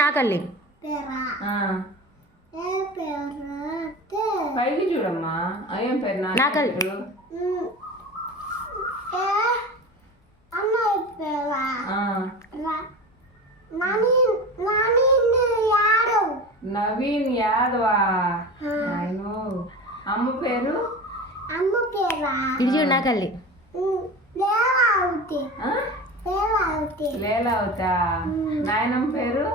నాకల్లి పైకి చూడమ్మా. ఏం పేరు? నాకల్లి నవీన్ యాదవా. అమ్మ పేరు? ఇటు చూడు నాకల్లి లేలావుతా. నాయనమ్మ పేరు?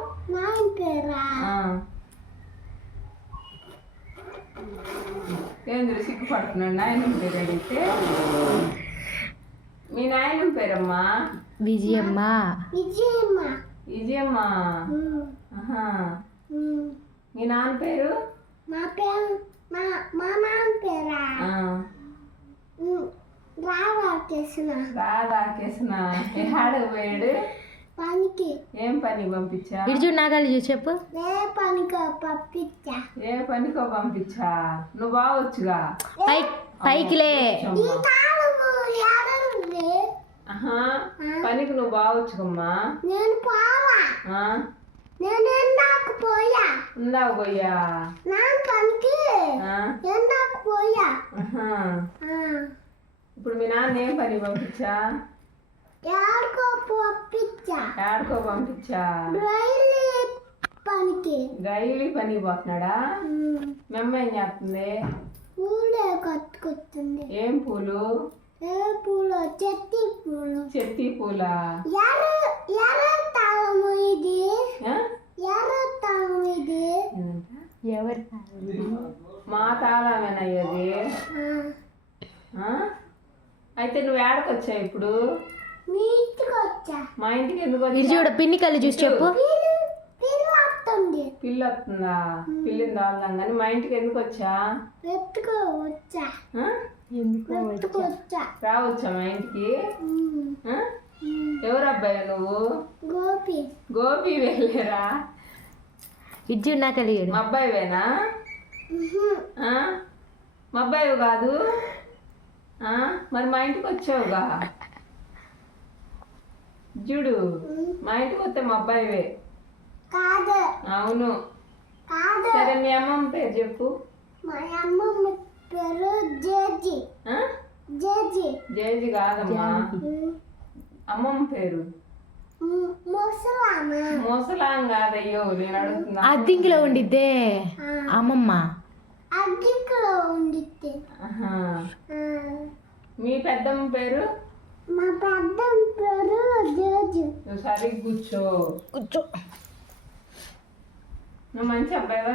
ఏంద్ర సిగ్గుపడుతున్నాడు నాయనమ్మ పేరు అడిగితే. మీ నాయనమ్మ పేరమ్మా? విజయమ్మ. విజయమ్మ. మీ నాన్న పేరు? రాధాకృష్ణ. ఎహాడకు పోయాడు? ఏం పని పంపించా? ఇటు చూడు నాకల్లి చూసి చెప్పు. ఏ పనికో పంపించా? నువ్వు బావచ్చుగా. పైకిలే. పనికి నువ్వు బావచ్చుకమ్మా. ఉందావు పోయా? ఇప్పుడు మీ నాన్న ఏం పని పంపించా? ఏడుకో పంపించా? డైలీ పనికి పోతున్నాడా? మీ అమ్మ ఏం చేస్తుంది? ఏం పూలు? చెత్తి పూలా? ఎవరు? మా తాళమేనయ్యది. అయితే నువ్వు ఏడకొచ్చా ఇప్పుడు? మా ఇంటికి ఎందుకు వచ్చా? చూడ పిన్ని కళ్ళు చూసి చెప్పు. పిల్లి వస్తుందా? పిల్లిని దాల్దాం కానీ మా ఇంటికి ఎందుకు వచ్చా? రావచ్చా మా ఇంటికి? ఎవరు అబ్బాయి నువ్వు? గోపి వెళ్ళారా? ఇజ్జు నాకు కలిగాడు. మా అబ్బాయివేనా? మా అబ్బాయి కాదు మరి మా ఇంటికి వచ్చావుగా. చూడు మా ఇంటికి వస్తే మా అబ్బాయివే. అవును. సరే మీ అమ్మమ్మ పేరు చెప్పు. జేజీ కాదమ్మా. అమ్మమ్మ పేరు? ముసలాం కాదయ్యో నేను అడుగుతున్నా. అద్దింకిలో ఉండిద్దే అమ్మమ్మ. మీ పెద్దమ్మ పేరు? నువ్వు సరిగ్గా కూర్చో. నువ్వు మంచి అబ్బాయివా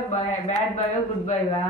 బ్యాడ్ బాయ్వా గుడ్ బాయ్వా?